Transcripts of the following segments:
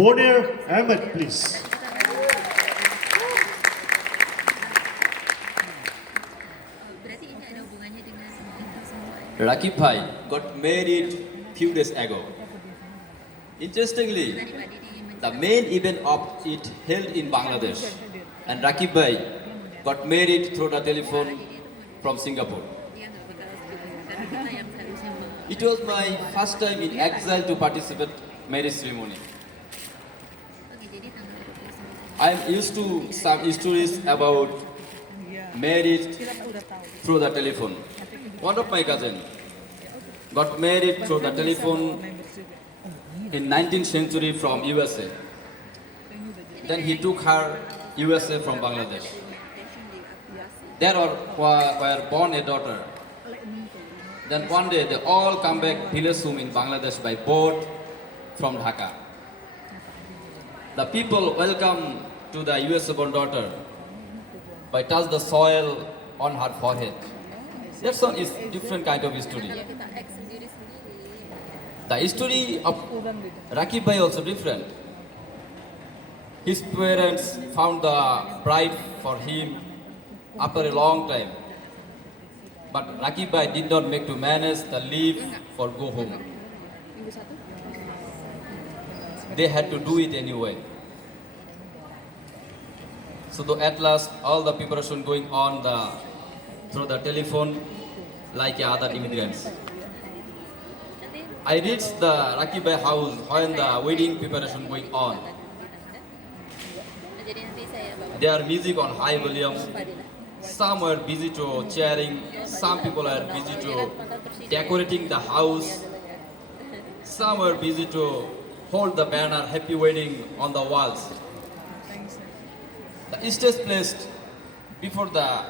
Monir Ahmad, please. Rakib Bhai got married few days ago. Interestingly, the main event of it held in Bangladesh, and Rakib Bhai got married through the telephone from Singapore. It was my first time in exile to participate marriage ceremony. I am used to some stories about marriage through the telephone. One of my cousins got married through the telephone in 19th century from USA. Then he took her USA from Bangladesh. There were born a daughter. Then one day they all come back village home in Bangladesh by boat from Dhaka. The people welcome to the USA born daughter by touch the soil on her forehead. That one is different kind of history. The history of Rakib Bhai also different. His parents found the bride for him after a long time. But Rakib Bhai did not make to manage the leave for go home. They had to do it anyway. So at last, all the preparation going on through the telephone like other immigrants. I reached the Rakib Bhai house when the wedding preparation going on. There are music on high volume. Some were busy to cheering. Some people are busy to decorating the house. Some were busy to hold the banner "Happy Wedding" on the walls. The stage placed before the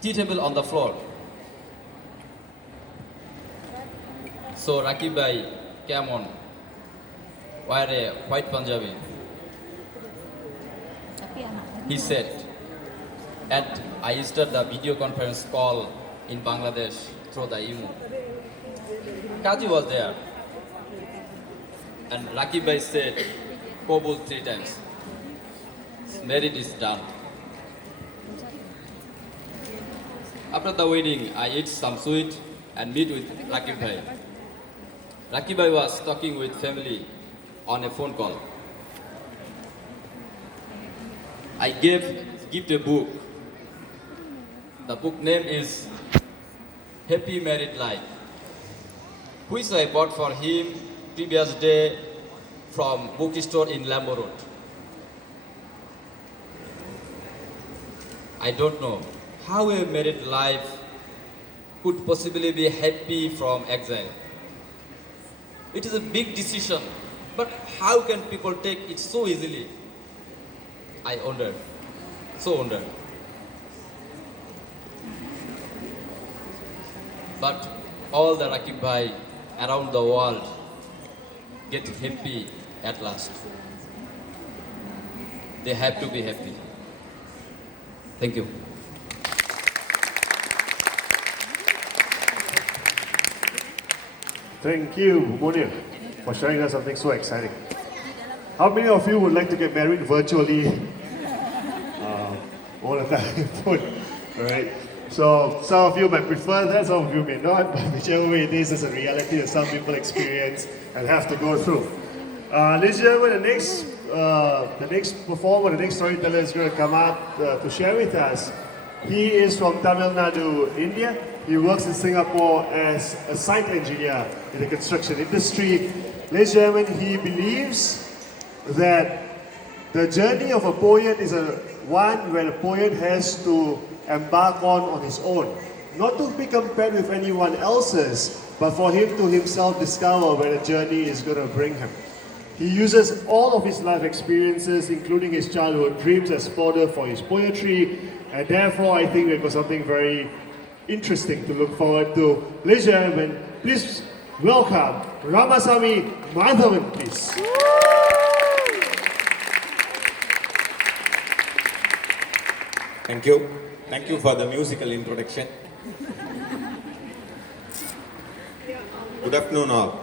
tea table on the floor. So Rakib Bhai came on, wear a white Punjabi. He said, and I started the video conference call in Bangladesh through the email. Kaji was there. And Rakib Bhai said, Kabul 3 times. Marriage is done. After the wedding, I ate some sweet and meet with Rakib Bhai. Rakib Bhai was talking with family on a phone call. I gave a book. The book name is Happy Married Life, which I bought for him previous day from bookstore in Lambo Road. I don't know how a married life could possibly be happy from exile. It is a big decision, but how can people take it so easily? I wondered, so wondered. But all the Rakib Bhai around the world get happy at last. They have to be happy. Thank you. Thank you, Monir, for sharing us something so exciting. How many of you would like to get married virtually all the time? All right. So some of you might prefer that, some of you may not, but whichever way it is a reality that some people experience and have to go through. Ladies and gentlemen, the next performer, the next storyteller is going to come up to share with us. He is from Tamil Nadu, India. He works in Singapore as a site engineer in the construction industry. Ladies and gentlemen, he believes that the journey of a poet is one where the poet has to embark on his own. Not to be compared with anyone else's, but for him to himself discover where the journey is going to bring him. He uses all of his life experiences, including his childhood dreams, as fodder for his poetry, and therefore I think we've got something very interesting to look forward to. Ladies and gentlemen, please welcome Ramasamy Madhavan, please. Thank you. Thank you for the musical introduction. Good afternoon all.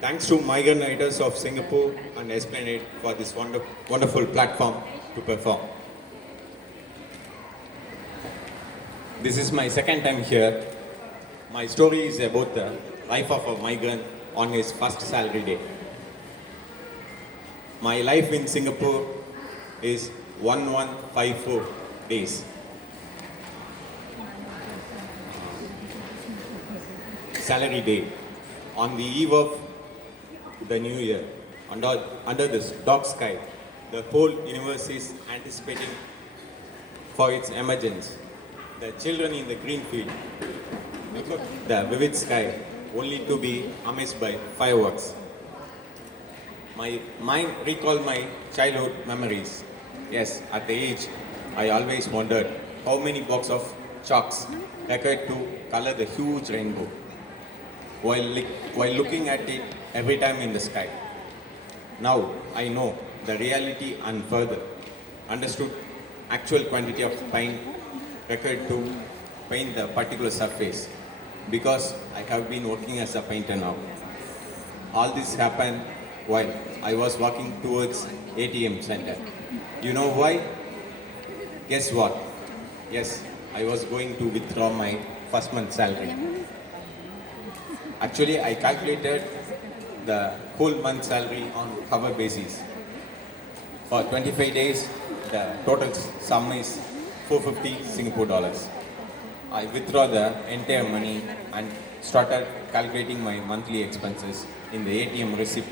Thanks to migrant writers of Singapore and Esplanade for this wonderful platform to perform. This is my second time here. My story is about the life of a migrant on his first salary day. My life in Singapore is 1154 days. Salary day. On the eve of the new year, under this dark sky, the whole universe is anticipating for its emergence. The children in the green field look at the vivid sky only to be amazed by fireworks. My mind recalled my childhood memories. Yes, at the age, I always wondered how many boxes of chalks required to color the huge rainbow while looking at it every time in the sky. Now I know the reality and further understood actual quantity of paint required to paint the particular surface because I have been working as a painter now. All this happened while I was walking towards ATM center. You know why? Guess what? Yes, I was going to withdraw my first month salary. Actually, I calculated the whole month salary on cover basis. For 25 days, the total sum is 450 Singapore dollars. I withdraw the entire money and started calculating my monthly expenses in the ATM receipt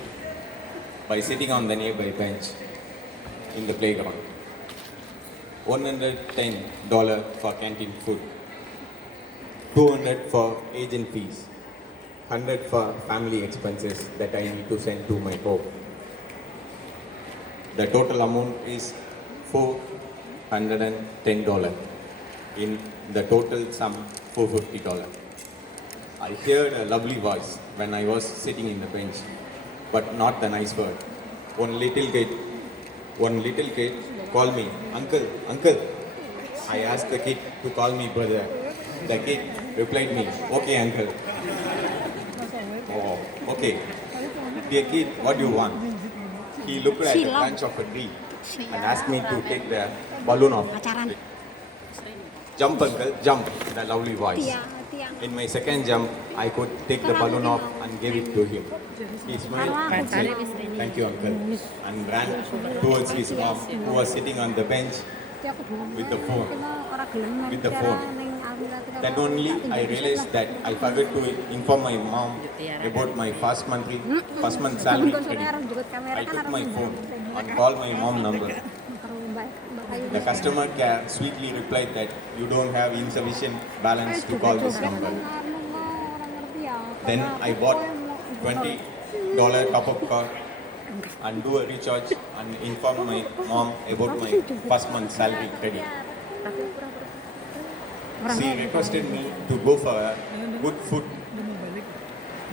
by sitting on the nearby bench in the playground. $110 for canteen food, $200 for agent fees, $100 for family expenses that I need to send to my home. The total amount is $410. In the total sum, $450. I heard a lovely voice when I was sitting in the bench, but not the nice word. One little kid called me, uncle, uncle. I asked the kid to call me brother. The kid replied me, okay, uncle. Oh, okay. Dear kid, what do you want? He looked at the branch of a tree and asked me to take the balloon off. Jump, uncle, jump, the lovely voice. In my second jump, I could take the balloon off and give it to him. He smiled and said, thank you, uncle, and ran towards his mom, who was sitting on the bench with the phone. Then only I realized that I forgot to inform my mom about my first month salary credit. I took my phone and called my mom number. The customer care sweetly replied that you don't have insufficient balance to call this number. Then I bought $20 top-up card and do a recharge and inform my mom about my first month salary credit. She requested me to go for a good food.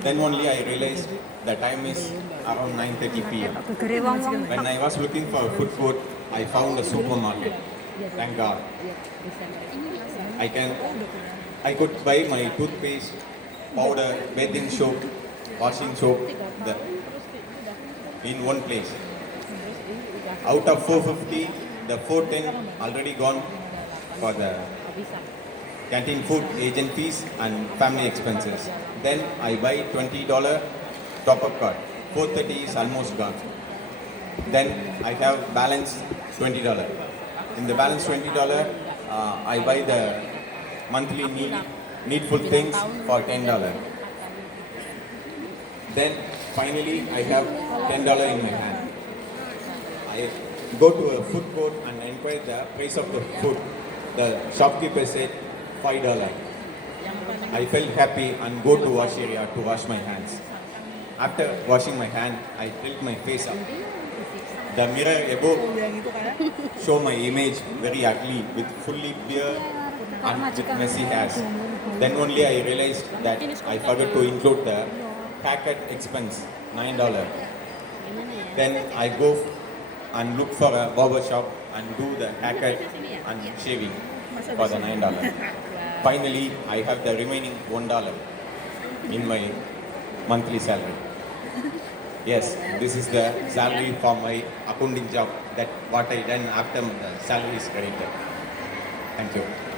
Then only I realized the time is around 9:30 p.m. When I was looking for a food court, I found a supermarket. Thank God. I could buy my toothpaste, powder, bathing soap, washing soap in one place. Out of 450, the 410 already gone for the canteen food, agent fees and family expenses. Then I buy $20 top-up card. 430 is almost gone. Then I have balance $20. In the balance $20, I buy the monthly needful things for $10. Then finally I have $10 in my hand. I go to a food court and inquire the price of the food. The shopkeeper said $5. I felt happy and go to wash area to wash my hands. After washing my hand, I tilt my face up. The mirror above show my image very ugly with fully beard and with messy hairs. Then only I realized that I forgot to include the haircut expense, $9. Then I go and look for a barber shop and do the haircut and shaving for the $9. Finally, I have the remaining $1 in my monthly salary. Yes, this is the salary for my accounting job. That what I done after the salary is credited. Thank you.